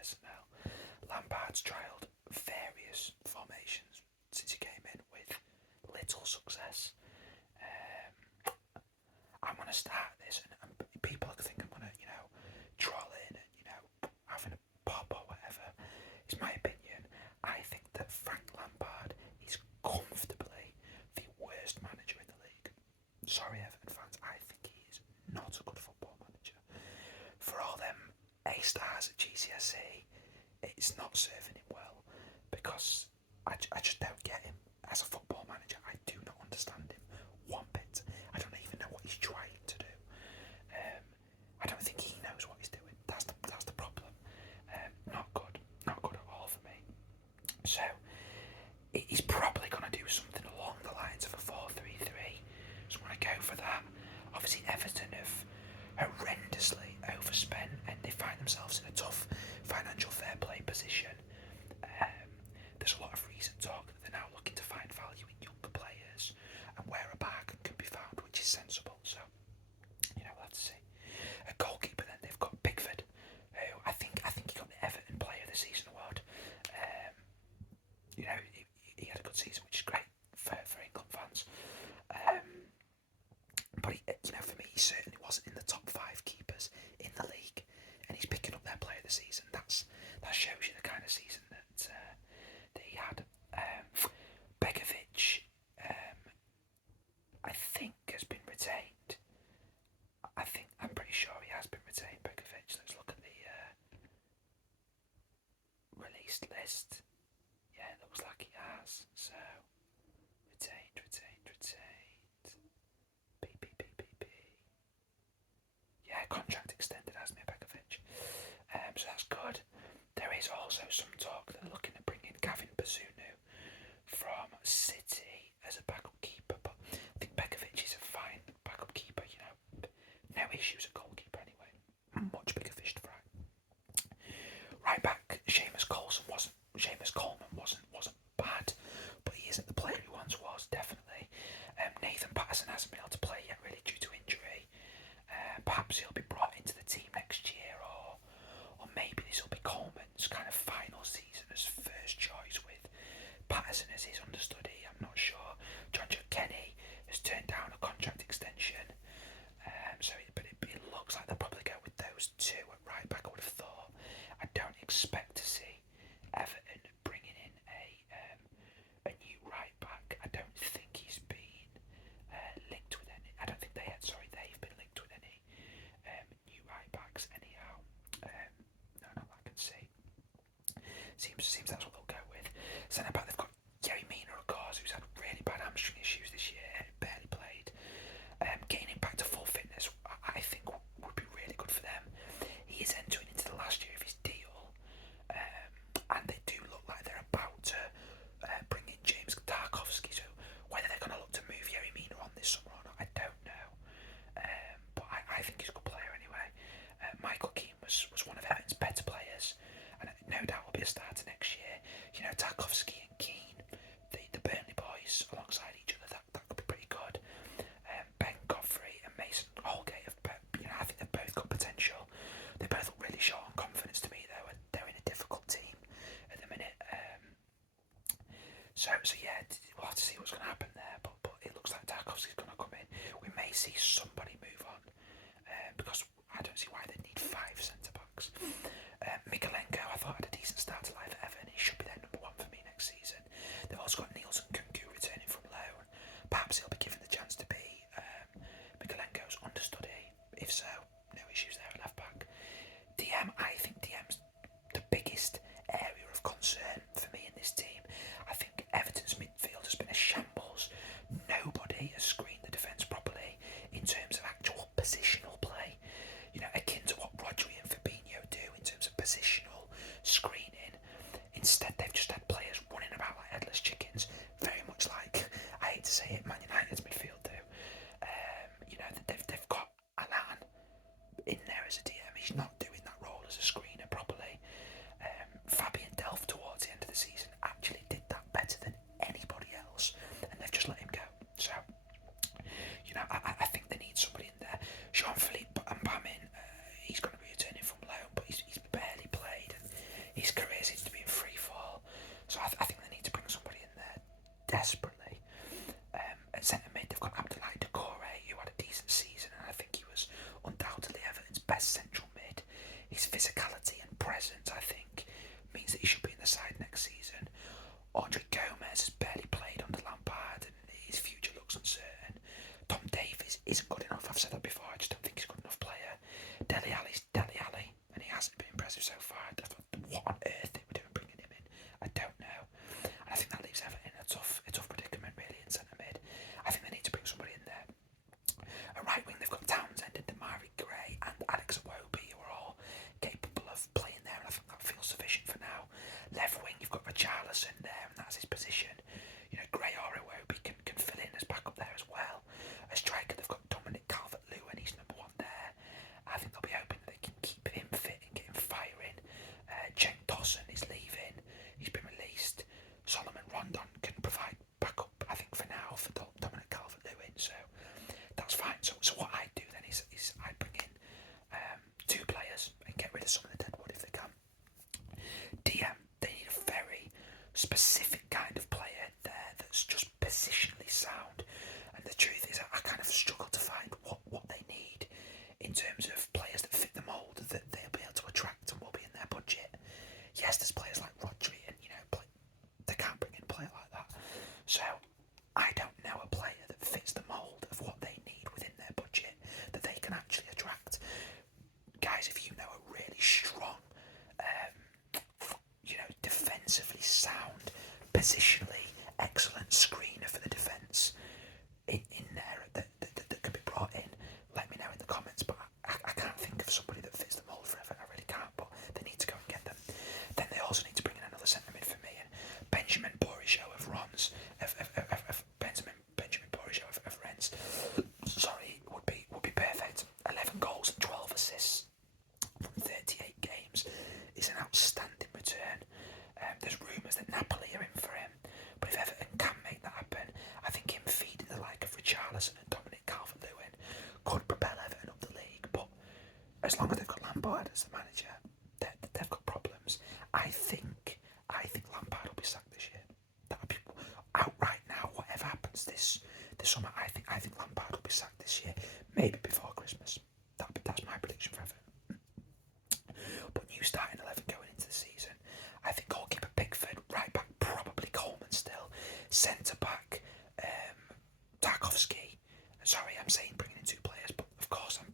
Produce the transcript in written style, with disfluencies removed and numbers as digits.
personnel. Lampard's trialled various formations since he came in with little success. I'm going to start this, and people think I'm going to, troll in and, having a pop or whatever. It's my opinion. I think that Frank Lampard is comfortably the worst manager in the league. Sorry, Everton fans, I think he is not a good football manager. For all them A stars at GCSE, it's not serving him well because I just don't get him as a football manager. I do not understand him one bit. I don't even know what he's trying to do. I don't think he knows what he's doing. That's the problem. Not good at all for me. So he's probably going to do something along the lines of a 4-3-3. So I'm going to go for that. Obviously, Everton have horrendously overspent and they find themselves in a tough financial fair play position. There's a lot of recent talk that they're now looking to find value in younger players and where a bargain can be found, which is sensible. So, we'll have to see. A goalkeeper then, they've got Pickford, who I think he got the Everton Player of the Season award. He had a good season, which is great for England fans. But for me, he certainly wasn't in the top 5 keepers in the league, and he's picking up their Player of the Season. That shows you the kind of season that he had. Begovic, I think has been retained. I'm pretty sure he has been retained, Begovic. Let's look at the released list. Yeah, it looks like he has. So, retained. B. Yeah, contract extended, hasn't it, Begovic? So that's good. There is also some talk that they're looking to bring in Gavin Bazunu from City as a backup keeper, but I think Begovic is a fine backup keeper, no issues at goalkeeper anyway. Much bigger fish to fry. Right back, Seamus Coleman wasn't bad, but he isn't the player he once was, definitely. Nathan Patterson hasn't been able to play yet, really, due to injury. Perhaps he'll be brought into the team next year, or maybe this will be Coleman's kind of final season as first choice with Patterson as his understudy. I'm not sure. John Kenny has turned down a contract extension, but it looks like they'll probably go with those two at right back. I would have thought. I don't expect to see Everton bringing in a new right back. I don't think he's been linked with any. I don't think they've been linked with any new right backs anyhow. Not that I can see. Seems that's what they'll go with. Centre back, they've got Yerry Mina, of course, who's had really bad hamstring issues this year, barely played. Getting him back to full fitness, I think would be really good for them. He is entering into the last year of his deal, and they do look like they're about to bring in James Tarkowski. So whether they're going to look to move Yerry Mina on this summer or not, I don't know. But I think he's a good player anyway. Michael Keane was one of Everton's better players, and no doubt will be a starter next year. Tarkowski and Keane, the Burnley boys alongside each other, that could be pretty good. Ben Godfrey and Mason Holgate I think they've both got potential. They both look really short on confidence to me, though. They're in a difficult team at the minute. So yeah, we'll have to see what's going to happen there. But it looks like Tarkowski's going to come in. We may see somebody move on because I don't see why they need 5 centre backs. Mikalenko, I thought, had a decent start to life at Everton. He should be their number 1 for me next season. They've also got Nielsen Kunku returning from loan. Perhaps he'll be given the chance to be Mikalenko's understudy. If so, no issues there at left back. I think DM's the biggest area of concern for me in this team. I think Everton's midfield has been a shambles. Nobody has screened the defence properly in terms of actual positional play. Akin to what Rodri and Fabinho do in terms of positional screening. his physicality and presence, I think, means that he should be in the side next season. Andre Gomez has barely played under Lampard and his future looks uncertain. Tom Davies isn't good enough, I've said that before, I just don't think he's a good enough player. Dele Alli's Dele Alli, and he hasn't been impressive so far. What on earth they were doing bringing him in, I don't know. And I think that leaves Everton in a tough predicament really in centre mid. I think they need to bring somebody in there. At right wing they've got Townsend and Damari Gray and Alex Iwobi, who are all capable of playing there, and I think that feels sufficient for now. Left wing you've got Richarlison there, and that's his position. You know, Gray or Iwobi can fill in as backup there as well. As striker they've got Dominic Calvert-Lewin, he's number one there. I think they'll be hoping that they can keep him fit and get him firing. Cenk Tosun is leaving, he's been released. Solomon Rondon can provide backup, I think, for now for Dominic Calvert-Lewin, so that's fine. So what I do then is I bring in 2 players and get rid of some of the deadwood if they can. DM, they need a very specific kind of player there that's just positionally sound, and the truth is I kind of struggle to find what they need in terms of players that fit the mould that they'll be able to attract and will be in their budget. Yes, there's players like Rodri, and they can't bring in a player like that. So I don't know a player that fits the mould of what they need within their budget that they can actually attract. Guys, if you know a really strong, defensively sound, positionally excellent screener for the defence in there that could be brought in, let me know in the comments. But I can't think of somebody that fits the mould for Everton. I really can't. But they need to go and get them. Then they also need to bring in another centre mid for me, and Benjamin Bourigeaud of Rennes, Benjamin Bourigeaud of Rennes. Sorry, would be perfect. 11 goals and 12 assists from 38 games is an outstanding return. There's rumours that Napoli are in for him, but if Everton can make that happen, I think him feeding the like of Richarlison and Dominic Calvert-Lewin could propel Everton up the league. But as long as they've got Lampard as the manager, they've got problems. I think Lampard will be sacked this year. That would be outright now. Whatever happens this summer, I think Lampard will be sacked this year, maybe before Christmas. That's my prediction for Everton. But new starting 11 going into the season. I think goalkeeper Pickford, right back probably Coleman still, centre back Tarkowski. Sorry, I'm saying bringing in 2 players, but of course I'm